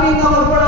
ஆத்மீகம் உட்பட